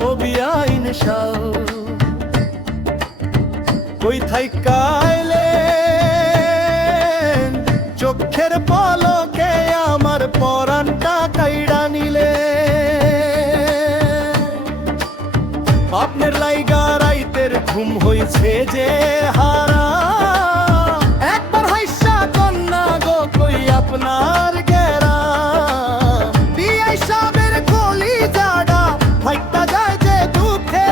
ও বিআইন শাহ কই থাইকাইলেন চোখের পলকে আমার পরাণটা কাইড়া নিলে আপনার লাইগা রাইতের ঘুম হইছে যে হারা একবার হাইসা কন্যা গো কই আপনার গেরা বিআই সাহেবের কলি জাডা ফাইটা যায় যে দুঃখে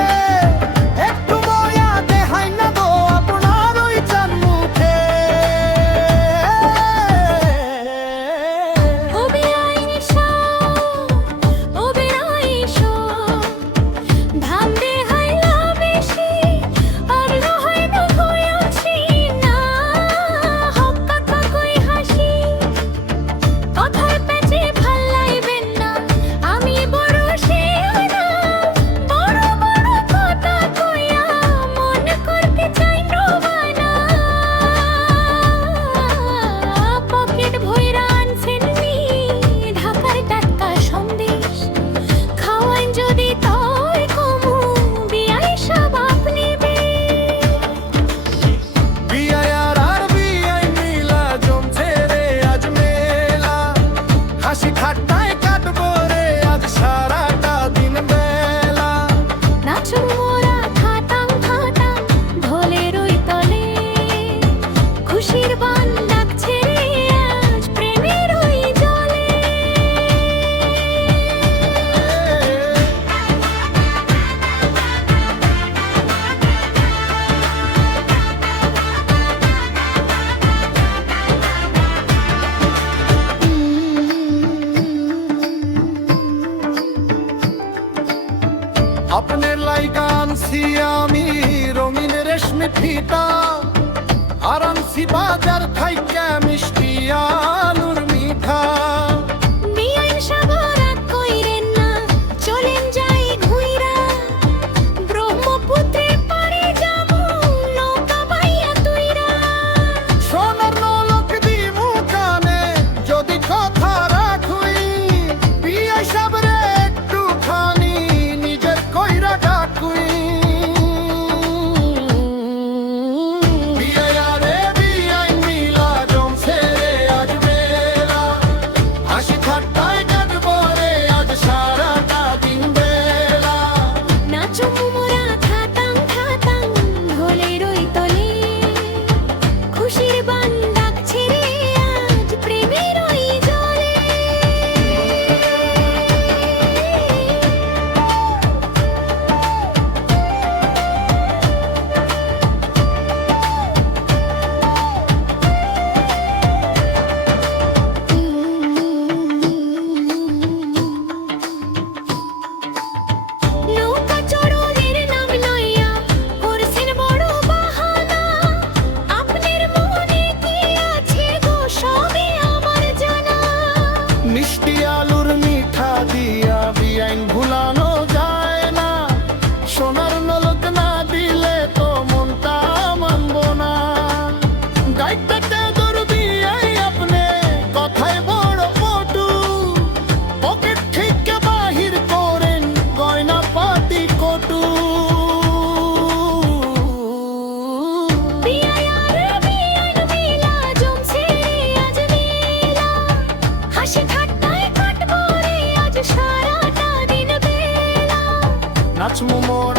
একটু ময়া দেখাই না গো আপনার ওই চান মুখে ও বিআইন শাহ ও বিআইন শাহ ধাম দে হাইলা বেশি আর লহাই না কইছি না হক কথা কই হাসি কথার পেছে ভাল লাইবেন না আমি বড় শিওনা বড় বড় কথা কইয়া মন করতে চাই রবানা পকেট ভইরা আনছেন নি ঢাকার টাটকা সন্দেশ খাওয়াইন যদি তয় কমু বিআই সাহেব আপনি বিআই আর বিআই মিলা জমছে রে আজ মেলা হাসি ঠাট্টায় কাটবো রে আজ সারাটা দিন বেলা নাচু মোরা খাতাম খাতাম ঢোলের ওই তলে খুশির বান ডাকছে রে আজ প্রেমের ওই জলে আপনার লাইগা আনছি আমি রঙিন রেশমি ফিতা আর আনছি বাজার খাইকা মিষ্টি আলুর মিঠা বিআইন সাহেব রাগ কইরেন না চলেন যাই ঘুইরা ব্রহ্মপুত্রে পাড়ে যাবো নৌকা বাইয়া তুইরা সোনার নলক দিমু কানে যদি কথা রাখুই বিআই সাবরে একটুখানি নিজের কইরা ডাকুই বিআই আরে বিআই মিলা জমছে রে আজ মেলা হাসি ঠাট্টায় কাটবো রে আজ সারাটা দিন বেলা নাচু মোরা খাতাম খাতাম ঢোলের ওই তলে খুশির বান ডাকছে রে আজ প্রেমের ওই জলে নৌকা চড়ুইয়ের নাম লইয়া করছেন বড় বাহানা আপনার মনে কি আছে গো সবই আমার জানা মিষ্টি আলুর মিঠা দিয়া বিআইন ভুলানো যায় না সোনার নলক না দিলে তো মনটা মানবো না গাইতে দর বিআই আপনি কথায় বড় পটু পকেট থেকে বাহির করেন গয়না পাতি কটু বিআই আর বিআইন মিলা জমছে আজ মেলা হাসি ঠাট্টায় কাটবো রে আজ সারাটা দিন বেলা নাচমু মোর